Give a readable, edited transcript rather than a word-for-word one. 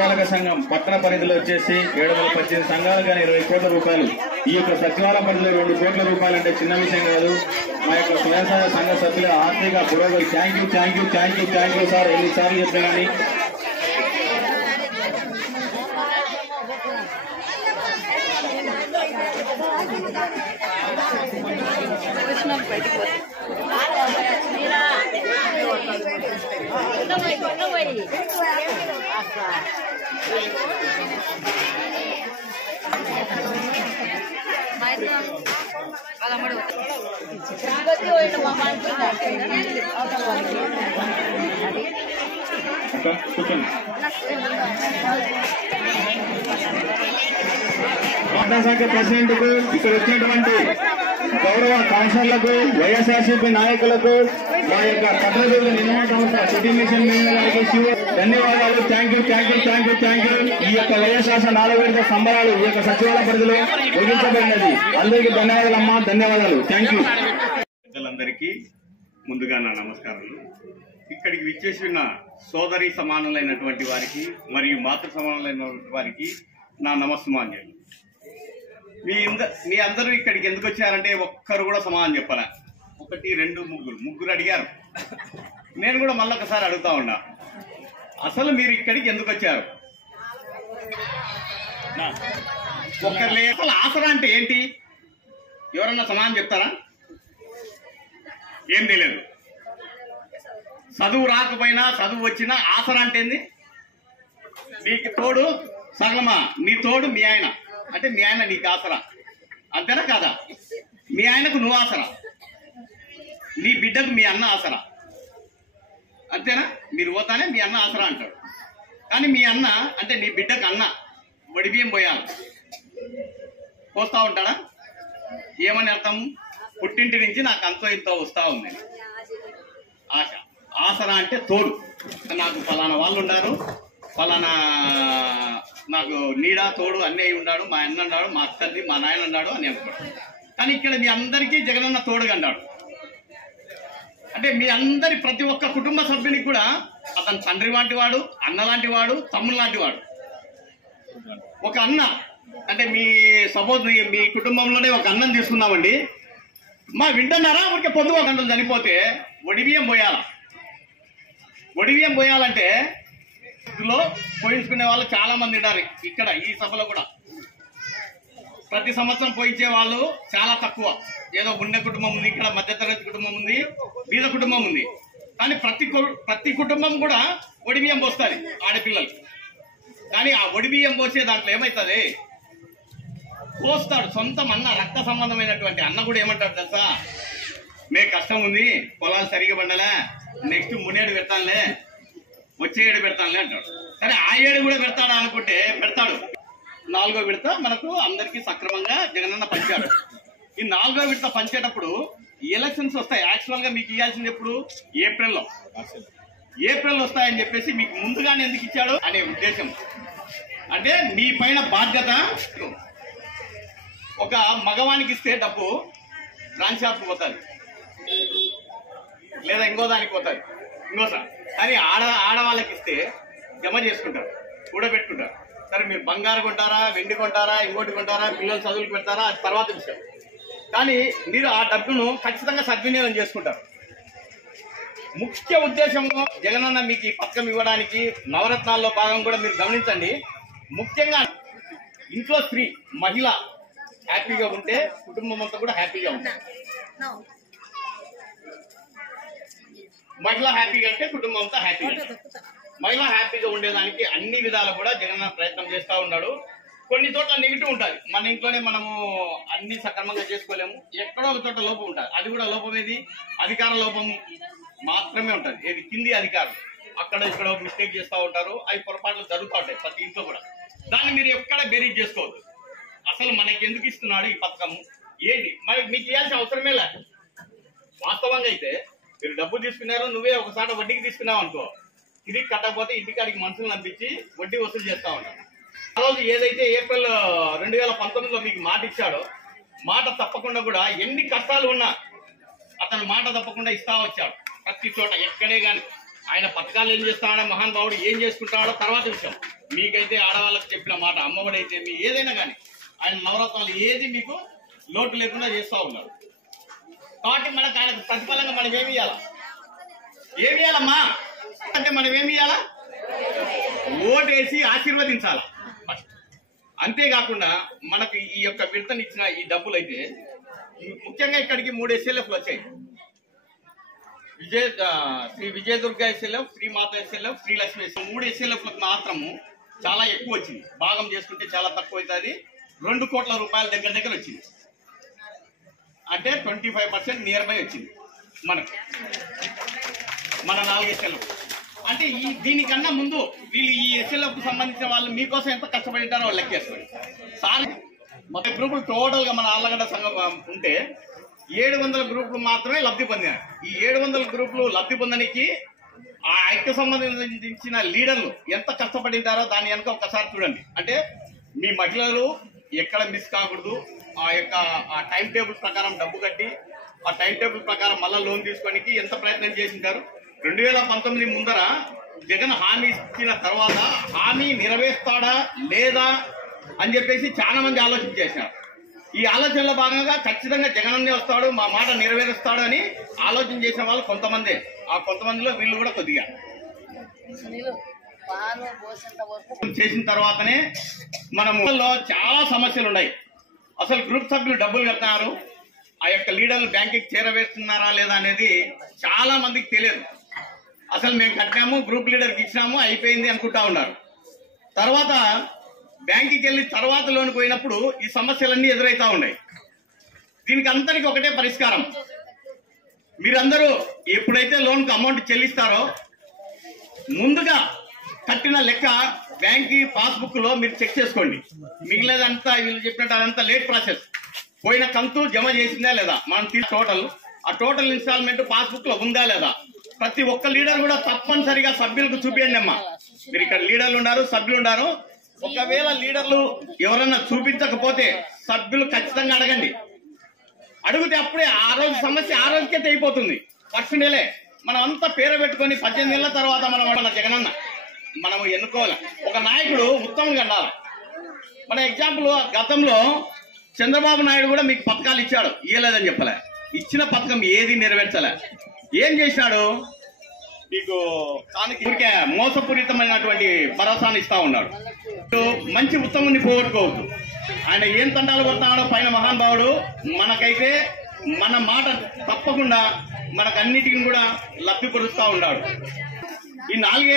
పురపాలక సంఘం పట్టణ పరిధిలో వచ్చేసి 718 సంఘాలు కానీ 20 కోట్ల రూపాయలు. ఈ యొక్క సచివాలయ పరిధిలో 2 కోట్ల రూపాయలు అంటే చిన్న విషయం కాదు. మా యొక్క స్వయం సహాయ సంఘ సభ్యుల ఆర్థిక పురోగతి. Thank you sir. ఎన్నిసార్లు చెప్తే కానీ పట్టణ సంఘ ప్రెసిడెంట్ కు, ఇక్కడ వచ్చినటువంటి గౌరవ కౌన్సిలర్లకు, వైఎస్ఆర్సీపీ నాయకులకు, మా యొక్క పట్టణ నిర్మాణ సంస్థ సిటీ మిషన్ గారికి ధన్యవాదాలు. Thank you. ఈ యొక్క వైఎస్ఆర్ 4వ విడత సంబరాలు ఈ యొక్క సచివాలయ పరిధిలో ముగించబడినది. అందరికీ ధన్యవాదాలమ్మా. ధన్యవాదాలు. Thank you. పెద్దలందరికీ ముందుగా నా నమస్కారాలు. ఇక్కడికి విచ్చేసి ఉన్న సోదరి సమానులైనటువంటి వారికి మరియు మాతృ సమానులైనటువంటి వారికి నా నమస్సుమాన్యాలు. మీ అందరూ ఇక్కడికి ఎందుకు వచ్చారంటే ఒక్కరు కూడా సమాధానం చెప్పాలా. 1, 2, 3 అడిగారు. నేను కూడా మళ్ళొకసారి అడుగుతా ఉన్నా, అసలు మీరు ఇక్కడికి ఎందుకు వచ్చారు? ఒక్కరు అసలు ఆసరా అంటే ఏంటి? ఎవరన్నా సమాధానం చెప్తారా? ఏం తెలియదు. చదువు రాకపోయినా చదువు వచ్చినా ఆసరా అంటే ఏంది? నీకు తోడు సగలమా, నీ తోడు మీ ఆయన అంటే మీ ఆయన నీకు ఆసరా, అంతేనా కాదా? మీ ఆయనకు నువ్వు ఆసరా, నీ బిడ్డకు మీ అన్న ఆసరా, అంతేనా? మీరు పోతానే మీ అన్న ఆసరా అంటాడు. కానీ మీ అన్న అంటే నీ బిడ్డకు అన్న వడిబియ్యం పోయాలి, పోస్తా ఉంటాడా? ఏమని అర్థం? పుట్టింటి నుంచి నాకు అంతో ఇంతో వస్తా ఉంది ఆశ. ఆసరా అంటే తోడు. నాకు ఫలానా వాళ్ళు ఉన్నారు, ఫలానా నాకు నీడా తోడు అన్నీ ఉన్నాడు, మా అన్న అన్నాడు, మా అక్కది, మా నాయన అన్నాడు అని అనుకోడు. కానీ ఇక్కడ మీ అందరికీ జగనన్న తోడుగా అన్నాడు. అంటే మీ అందరి ప్రతి ఒక్క కుటుంబ సభ్యునికి కూడా అతను తండ్రి లాంటి వాడు, అన్న లాంటి వాడు, తమ్ముడు లాంటి వాడు. ఒక అన్న అంటే మీ సపోజ్ మీ కుటుంబంలోనే ఒక అన్నం తీసుకున్నామండి, మా వింటున్నారా? ఊరికే పొద్దుగా గంటలు చనిపోతే వడిబియ్యం పోయాల. వడిబియ్యం పోయాలంటే ఇందులో పోయించుకునే వాళ్ళు చాలా మంది ఉన్నారు. ఇక్కడ ఈ సభలో కూడా ప్రతి సంవత్సరం పోయించే వాళ్ళు చాలా తక్కువ. ఏదో గుండె కుటుంబం ఉంది, ఇక్కడ మధ్యతరగతి కుటుంబం ఉంది, బీద కుటుంబం ఉంది. కానీ ప్రతి కుటుంబం కూడా వడిబియ్యం పోస్తుంది ఆడపిల్లలు. కానీ ఆ వడిబియ్యం పోసే దాంట్లో ఏమవుతుంది? పోస్తాడు సొంతం అన్న, రక్త సంబంధమైనటువంటి అన్న కూడా ఏమంటాడు తెలుసా? మే కష్టం ఉంది, పొలాలు సరిగా పండలే, నెక్స్ట్ మునేడు పెడతానులే, వచ్చే ఏడు పెడతానులే అంటాడు. కానీ ఆ ఏడు కూడా పెడతాడా అనుకుంటే పెడతాడు. 4వ విడత మనకు అందరికీ సక్రమంగా జగనన్న పంచాడు. ఈ 4వ విడత పంచేటప్పుడు ఎలక్షన్స్ వస్తాయి. యాక్చువల్ గా మీకు ఇవ్వాల్సింది ఎప్పుడు? ఏప్రిల్లో వస్తాయని చెప్పేసి మీకు ముందుగానే ఎందుకు ఇచ్చాడు అనే ఉద్దేశం. అంటే మీ పైన బాధ్యత. ఒక మగవానికి ఇస్తే డబ్బు బ్రాంచ్ షాప్కి పోతుంది, లేదా ఇంకో దానికి పోతుంది, ఇంకోసారి. కానీ ఆడవాళ్ళకి ఇస్తే జమ చేసుకుంటారు, కూడబెట్టుకుంటారు. సరే మీరు బంగారు కొంటారా, వెండి కొంటారా, ఇంకోటి కొంటారా, పిల్లలు చదువులకు పెడతారా, అది తర్వాత విషయం. కానీ మీరు ఆ డబ్బును ఖచ్చితంగా సద్వినియోగం చేసుకుంటారు. ముఖ్య ఉద్దేశంలో జగనన్న మీకు ఈ పథకం ఇవ్వడానికి నవరత్నాల్లో భాగం కూడా మీరు గమనించండి. ముఖ్యంగా ఇంట్లో స్త్రీ మహిళ హ్యాపీగా ఉంటే కుటుంబం అంతా కూడా హ్యాపీగా ఉంటుంది. మహిళ హ్యాపీగా అంటే కుటుంబం అంతా హ్యాపీగా. మహిళ హ్యాపీగా ఉండేదానికి అన్ని విధాలు కూడా జగనన్న ప్రయత్నం చేస్తూ ఉన్నాడు. కొన్ని చోట్ల నెగిటివ్ ఉంటుంది. మన ఇంట్లోనే మనము అన్ని సక్రమంగా చేసుకోలేము, ఎక్కడో ఒక చోట లోపం ఉంటుంది. అది కూడా లోపం ఏది? అధికార లోపం మాత్రమే ఉంటుంది. ఏది? కింది అధికారులు అక్కడ ఇక్కడ మిస్టేక్ చేస్తూ ఉంటారు. అవి పొరపాట్లు జరుగుతూ ఉంటాయి ప్రతి ఇంట్లో కూడా. దాన్ని మీరు ఎక్కడ బేరీజ్ చేసుకోవద్దు. అసలు మనకి ఎందుకు ఇస్తున్నాడు ఈ పథకం ఏంటి? మరి మీకు ఇవ్వాల్సిన అవసరమే లేదు. వాస్తవంగా అయితే మీరు డబ్బు తీసుకున్నారు, నువ్వే ఒకసారి వడ్డీకి తీసుకున్నావు అనుకో, తిరిగి కట్టకపోతే ఇంటికాడికి మనుషులను పంపించి వడ్డీ వసూలు చేస్తా ఉంటారు. ఆ రోజు ఏదైతే ఏప్రిల్ 2019లో మీకు మాట ఇచ్చాడో, మాట తప్పకుండా కూడా ఎన్ని కష్టాలు ఉన్నా అతను మాట తప్పకుండా ఇస్తా వచ్చాడు. ప్రతి చోట ఎక్కడే కానీ ఆయన పథకాలు ఏం చేస్తాడో మహానుభావుడు ఏం చేసుకుంటాడో తర్వాత విషయం. మీకైతే ఆడవాళ్ళకి చెప్పిన మాట అమ్మఒడి అయితే మీ ఏదైనా కానీ ఆయన నవరత్నాలు ఏది మీకు లోటు లేకుండా చేస్తూ ఉన్నారు. కాబట్టి మనకు ఆయనకు ప్రతిఫలంగా మనం ఏమి ఇవ్వాలా? ఏమి ఇవ్వాలమ్మా అంటే మనం ఏమి ఇవ్వాలా? ఓటేసి ఆశీర్వదించాలా ఫస్ట్. అంతేకాకుండా మనకు ఈ యొక్క విడతనిచ్చిన ఈ డబ్బులు అయితే ముఖ్యంగా ఇక్కడికి 3 SLFలు వచ్చాయి. శ్రీ విజయదుర్గ SLF, శ్రీ మాత SLF, శ్రీ లక్ష్మి SLF. 3 SLFలకు మాత్రము చాలా ఎక్కువ వచ్చింది. భాగం చేసుకుంటే చాలా తక్కువ అవుతుంది. 2 కోట్ల రూపాయల దగ్గర వచ్చింది. అంటే 25% నియర్ బై వచ్చింది మనకు మన 4 SLF. అంటే దీనికన్నా ముందు వీళ్ళు ఈ SLF కు సంబంధించిన వాళ్ళు మీకోసం ఎంత కష్టపడి ఉంటారో వాళ్ళు లెక్కేసుకోండి. సార్ మొత్తం గ్రూపులు టోటల్ గా మన ఆళ్లగడ్డ సంఘం ఉంటే 700 గ్రూపులు మాత్రమే లబ్ధి పొందారు. ఈ 700 గ్రూపులు లబ్ధి పొందడానికి ఆ ఐక్య సంబంధించిన లీడర్లు ఎంత కష్టపడింటారో దాని వెనక ఒకసారి చూడండి. అంటే మీ మహిళలు ఎక్కడ మిస్ కాకూడదు, ఆ యొక్క ఆ టైం టేబుల్ ప్రకారం డబ్బు కట్టి ఆ టైం టేబుల్ ప్రకారం మళ్ళా లోన్ తీసుకోవడానికి ఎంత ప్రయత్నం చేసింటారు. 2019 ముందర జగన్ హామీ ఇచ్చిన తర్వాత హామీ నెరవేర్స్తాడా లేదా అని చెప్పేసి చాలా మంది ఆలోచన చేశారు. ఈ ఆలోచనలో భాగంగా ఖచ్చితంగా జగనన్నే వస్తాడు, మా మాట నెరవేరుస్తాడు అని ఆలోచన చేసిన వాళ్ళు కొంతమంది. ఆ కొంతమందిలో వీళ్ళు కూడా కొద్దిగా చేసిన తర్వాతనే మన ఊళ్ళో చాలా సమస్యలు ఉన్నాయి. అసలు గ్రూప్ సభ్యులు డబ్బులు కడుతున్నారు, ఆ యొక్క లీడర్లు బ్యాంకుకి చేరవేస్తున్నారా లేదా అనేది చాలా మందికి తెలియదు. అసలు మేము కట్టాము, గ్రూప్ లీడర్కి ఇచ్చినాము, అయిపోయింది అనుకుంటా ఉన్నారు. తర్వాత బ్యాంకుకి వెళ్ళి తర్వాత లోన్ పోయినప్పుడు ఈ సమస్యలన్నీ ఎదురవుతా ఉన్నాయి. దీనికి అంతరికి ఒకటే పరిష్కారం. మీరందరూ ఎప్పుడైతే లోన్కి అమౌంట్ చెల్లిస్తారో ముందుగా కట్టిన లెక్క బ్యాంక్ పాస్బుక్ లో మీరు చెక్ చేసుకోండి. మిగిలినదంతా వీళ్ళు చెప్పినట్టు అదంతా లేట్ ప్రాసెస్. పోయిన కంతు జమ చేసిందా లేదా, మనం టోటల్ ఆ టోటల్ ఇన్స్టాల్మెంట్ పాస్బుక్ లో ఉందా లేదా, ప్రతి ఒక్క లీడర్ కూడా తప్పనిసరిగా సభ్యులకు చూపించండి అమ్మా. మీరు ఇక్కడ లీడర్లు ఉన్నారు, సభ్యులు ఉన్నారు. ఒకవేళ లీడర్లు ఎవరన్నా చూపించకపోతే సభ్యులు ఖచ్చితంగా అడగండి. అడిగితే అప్పుడే ఆ రోజు సమస్య ఆ రోజుకే తెగిపోతుంది. ఫస్ట్ నెలే మనం అంతా పేరు పెట్టుకొని 18 నెలల తర్వాత మన జగనన్న మనం ఎన్నుకోవాలి. ఒక నాయకుడు ఉత్తమంగా ఉండాలి. మన ఎగ్జాంపుల్ గతంలో చంద్రబాబు నాయుడు కూడా మీకు పథకాలు ఇచ్చాడు, ఇవ్వలేదని చెప్పలే. ఇచ్చిన పథకం ఏది నెరవేర్చలే. ఏం చేశాడు? మీకు ఊరికే మోసపూరితమైనటువంటి భరోసాను ఇస్తా ఉన్నాడు. మంచి ఉత్తముని పోగొట్టుకోవద్దు. ఆయన ఏం తంటాలు కొడతాడో పైన మహానుభావుడు. మనకైతే మన మాట తప్పకుండా మనకన్నిటిని కూడా లబ్ధి పరుస్తా ఉన్నాడు. ఈ 4